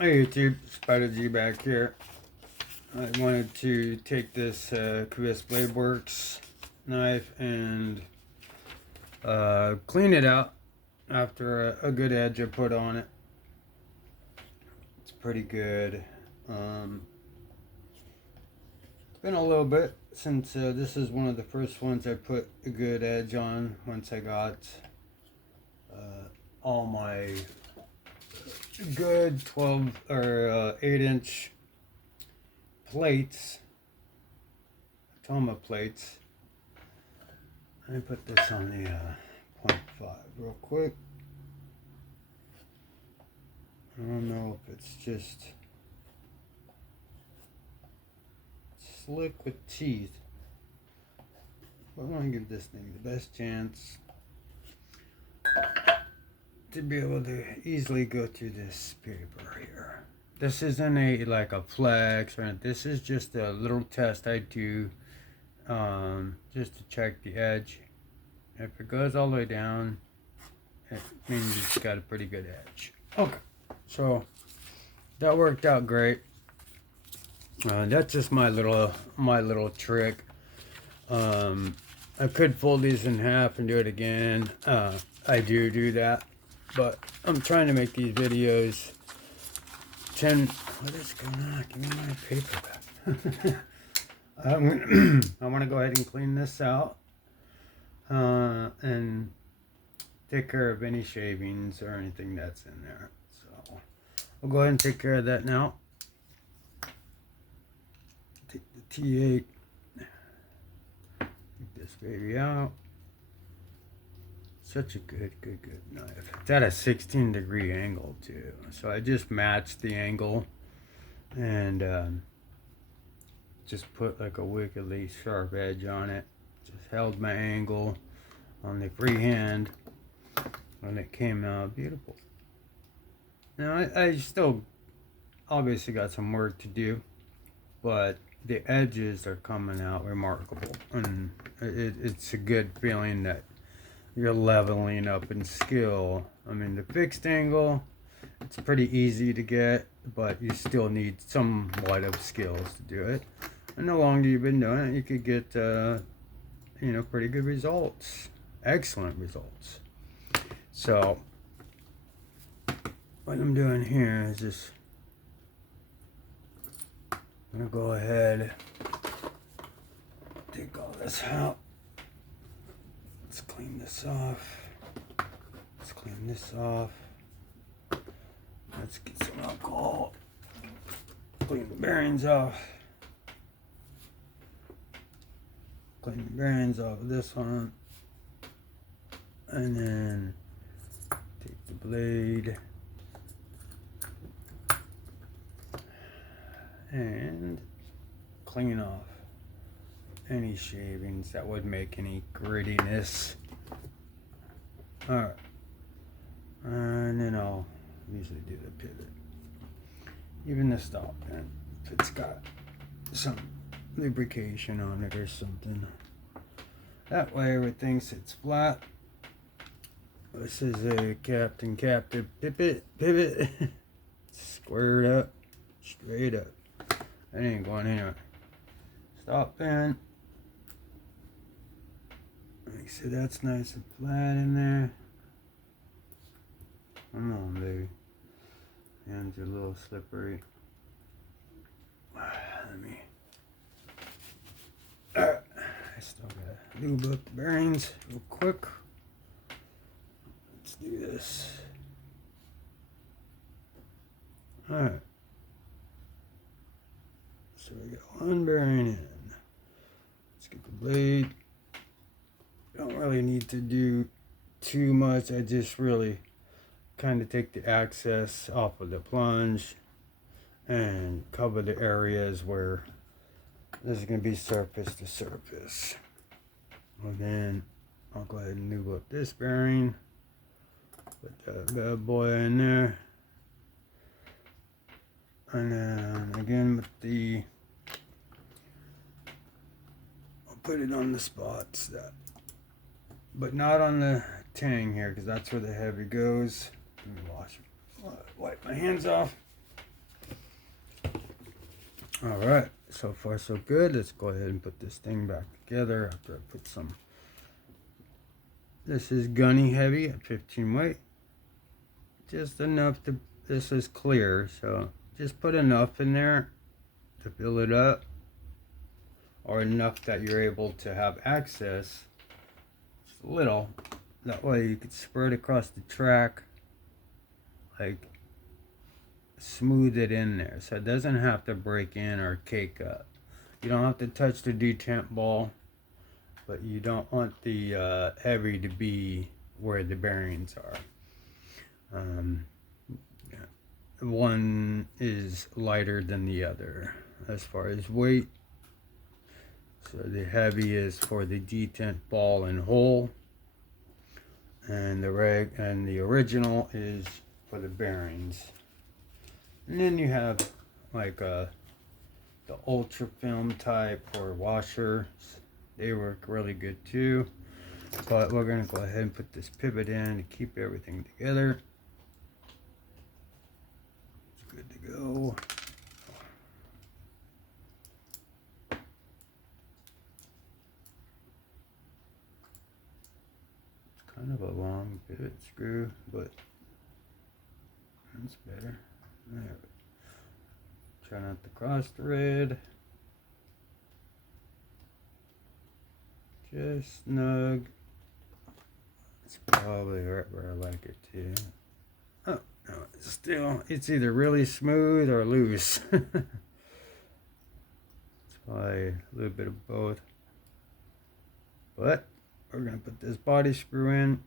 Hey YouTube, Spider G back here. I wanted to take this Qvist Bladeworks knife and clean it out after a good edge I put on it. It's pretty good. It's been a little bit since this is one of the first ones I put a good edge on once I got all my good 12 or 8-inch plates, Toma plates. Let me put this on the 0.5 real quick. I don't know if it's just slick with teeth, but I want to give this thing the best chance to be able to easily go through this paper here. This isn't like a flex or anything. This is just a little test I do just to check the edge. If it goes all the way down, it means it's got a pretty good edge. Okay, so that worked out great. That's just my little trick. I could fold these in half and do it again. I do that, but I'm trying to make these videos 10. What is going on? Give me my paper back. I want to go ahead and clean this out and take care of any shavings or anything that's in there. So I'll go ahead and take care of that now. Take the T8, take this baby out. Such a good knife. It's at a 16-degree angle too. So I just matched the angle and just put like a wickedly sharp edge on it. Just held my angle on the freehand and it came out beautiful. Now I still obviously got some work to do, but the edges are coming out remarkable, and it's a good feeling that you're leveling up in skill. I mean, the fixed angle, it's pretty easy to get, but you still need somewhat of skills to do it. And the longer you've been doing it, you could get, pretty good results, excellent results. So, what I'm doing here is just, I'm gonna go ahead, take all this out. Let's clean this off. Let's clean this off. Let's get some alcohol. Clean the bearings off. Clean the bearings off of this one. And then take the blade and clean off any shavings that would make any grittiness. Alright, and then I'll usually do the pivot, even the stop pin if it's got some lubrication on it or something. That way everything sits flat. This is a captain pivot. Squared up, straight up. That ain't going anywhere. Stop pin. Like, see, that's nice and flat in there. Come on, baby. Hands are a little slippery. Let me. I still gotta lube up the bearings real quick. Let's do this. Alright. So we got one bearing in. Let's get the blade. Don't really need to do too much. I just really kind of take the access off of the plunge and cover the areas where this is going to be surface to surface. And then I'll go ahead and lube up this bearing. Put that bad boy in there. And then again with the, I'll put it on the spots that, but not on the tang here, because that's where the heavy goes. Let me wipe my hands off. Alright, so far so good. Let's go ahead and put this thing back together after I put some. This is gunny heavy at 15 weight. Just enough to, this is clear, so just put enough in there to fill it up, or enough that you're able to have access. Just a little. That way you could spread across the track, like smooth it in there so it doesn't have to break in or cake up. You don't have to touch the detent ball, but you don't want the heavy to be where the bearings are. One is lighter than the other as far as weight. So the heavy is for the detent ball and hole, and the original is for the bearings. And then you have like the ultra film type or washers. They work really good too. But we're gonna go ahead and put this pivot in to keep everything together. It's good to go. It's kind of a long pivot screw, but that's better. There. Try not to cross thread. Just snug. It's probably right where I like it too. Oh, no, it's either really smooth or loose. It's probably a little bit of both. But we're gonna put this body screw in,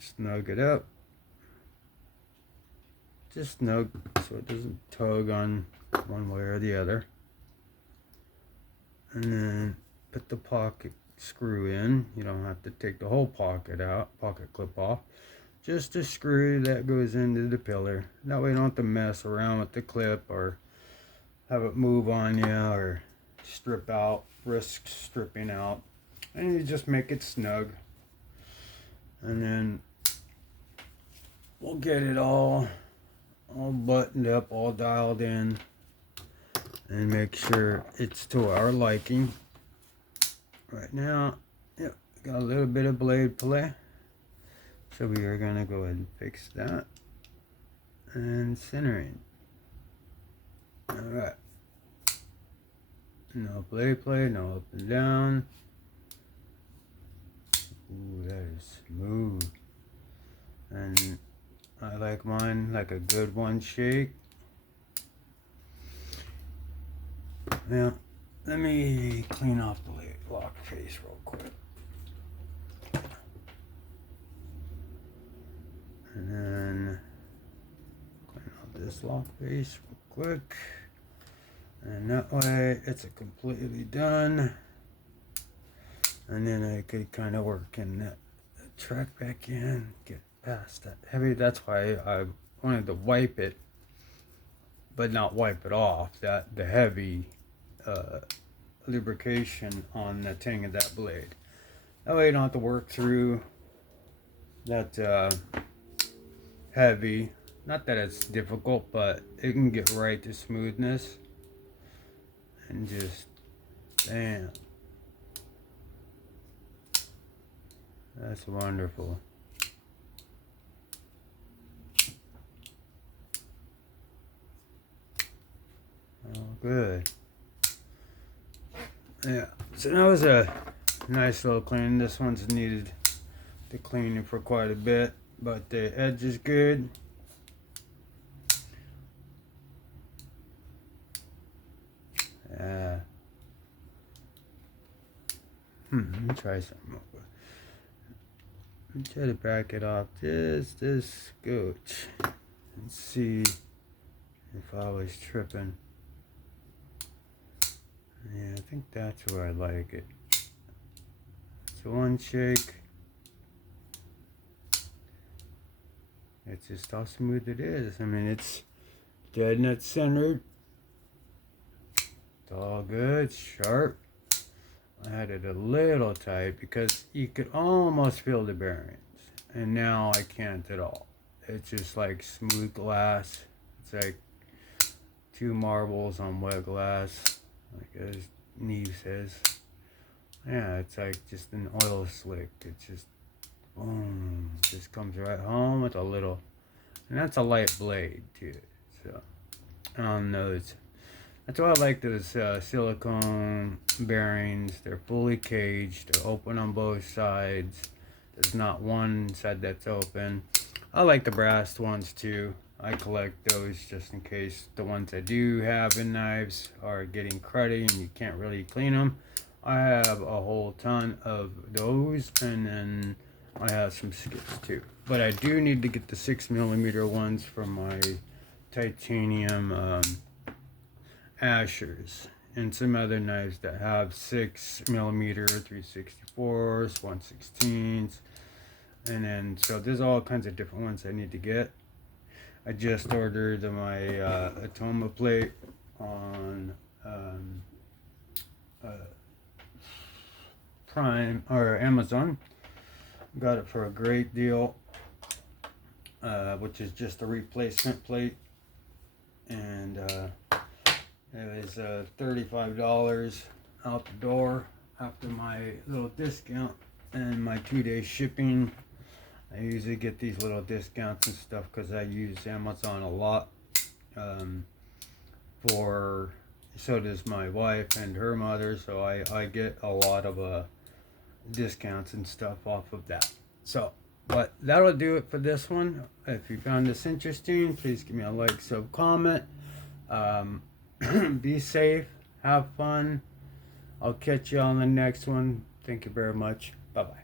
snug it up. Just snug so it doesn't tug on one way or the other. And then put the pocket screw in. You don't have to take the whole pocket clip off. Just a screw that goes into the pillar. That way you don't have to mess around with the clip or have it move on you or risk stripping out. And you just make it snug. And then we'll get it all buttoned up, all dialed in, and make sure it's to our liking. Right now, yep, got a little bit of blade play, so we are gonna go ahead and fix that and centering. All right, no blade play, no up and down. Ooh, that is smooth. And I like mine like a good one shake. Now, let me clean off the lock face real quick. And then clean off this lock face real quick. And that way it's completely done. And then I could kind of work in that track back in, get past that heavy. That's why I wanted to wipe it, but not wipe it off. The heavy lubrication on the tang of that blade. That way you don't have to work through that heavy. Not that it's difficult, but it can get right to smoothness. And just, bam. That's wonderful. Oh, good. Yeah, so that was a nice little clean. This one's needed to clean for quite a bit, but the edge is good. Yeah. Let me try something real quick. Let me try to back it off just a scotch and see if I was tripping. Yeah, I think that's where I like it. So one shake. It's just how smooth it is. I mean, it's dead net centered. It's all good, sharp. I had it a little tight because you could almost feel the bearings. And now I can't at all. It's just like smooth glass. It's like 2 marbles on wet glass, like as Neve says. Yeah, it's like just an oil slick. It just boom, just comes right home with a little, and that's a light blade too. So I don't know. That's why I like those silicone bearings. They're fully caged. They're open on both sides. There's not one side that's open. I like the brass ones too. I collect those just in case the ones I do have in knives are getting cruddy and you can't really clean them. I have a whole ton of those, and then I have some skips too. But I do need to get the 6mm ones from my titanium Ashers and some other knives that have 6mm, 364s, 116s, and then so there's all kinds of different ones I need to get. I just ordered my Atoma plate on Prime or Amazon. Got it for a great deal, which is just a replacement plate, and it was $35 out the door after my little discount and my 2-day shipping. I usually get these little discounts and stuff because I use Amazon a lot. So does my wife and her mother, so I get a lot of discounts and stuff off of that. So, but that'll do it for this one. If you found this interesting, please give me a like, sub, comment. Be safe, have fun. I'll catch you on the next one. Thank you very much. Bye bye.